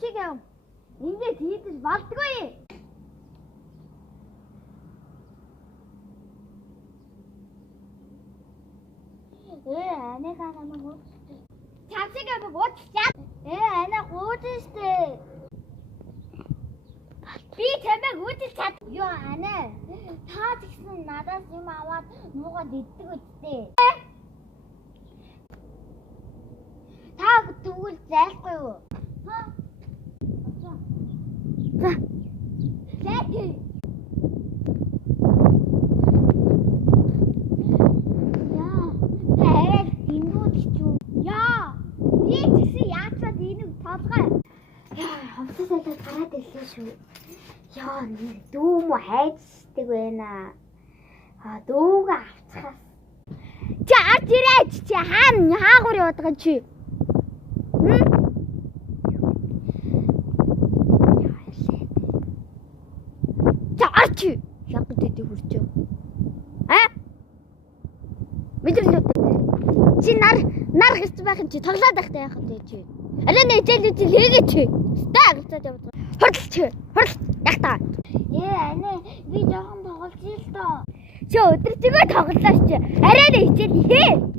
шиг юм. Ингээд хийдэж болдгүй. Анаа намайг уучлаа. Чамшиг юм уучлаа. Анаа гуйжтэй. Би чамайг уучлах чад. Йоо анаа. Та тэгсэн надаас юм аваад нуугаад иддэг үстэй. Та тэгвэл зайлгүй юу? За. Зайти. Яа, тэрэг дингүүд чүү. Яа, би тэгсэн яачаад энийг толгой. Яа, ховсоо сайдаа гараад ирлээ шүү. Яа, дүү мө хайцдаг байна. Дүүгээ авцгаас. Чи ард ирээч чи хаагур явдаг чи. Чи яг гэдэг хүрчөө. Мэдрэл үү? Чи нар хэрц байх юм чи тоглоод байхтай яах вэ чи? Арай нэжэл хийгээч чи. Стаа гацаад явдаг. Хурдл чи. Хурдл яг та. Анаа би жоохон тоглож ил доо. Чи өдөр чигээ тоглолоо чи. Арай нэжэл хээ.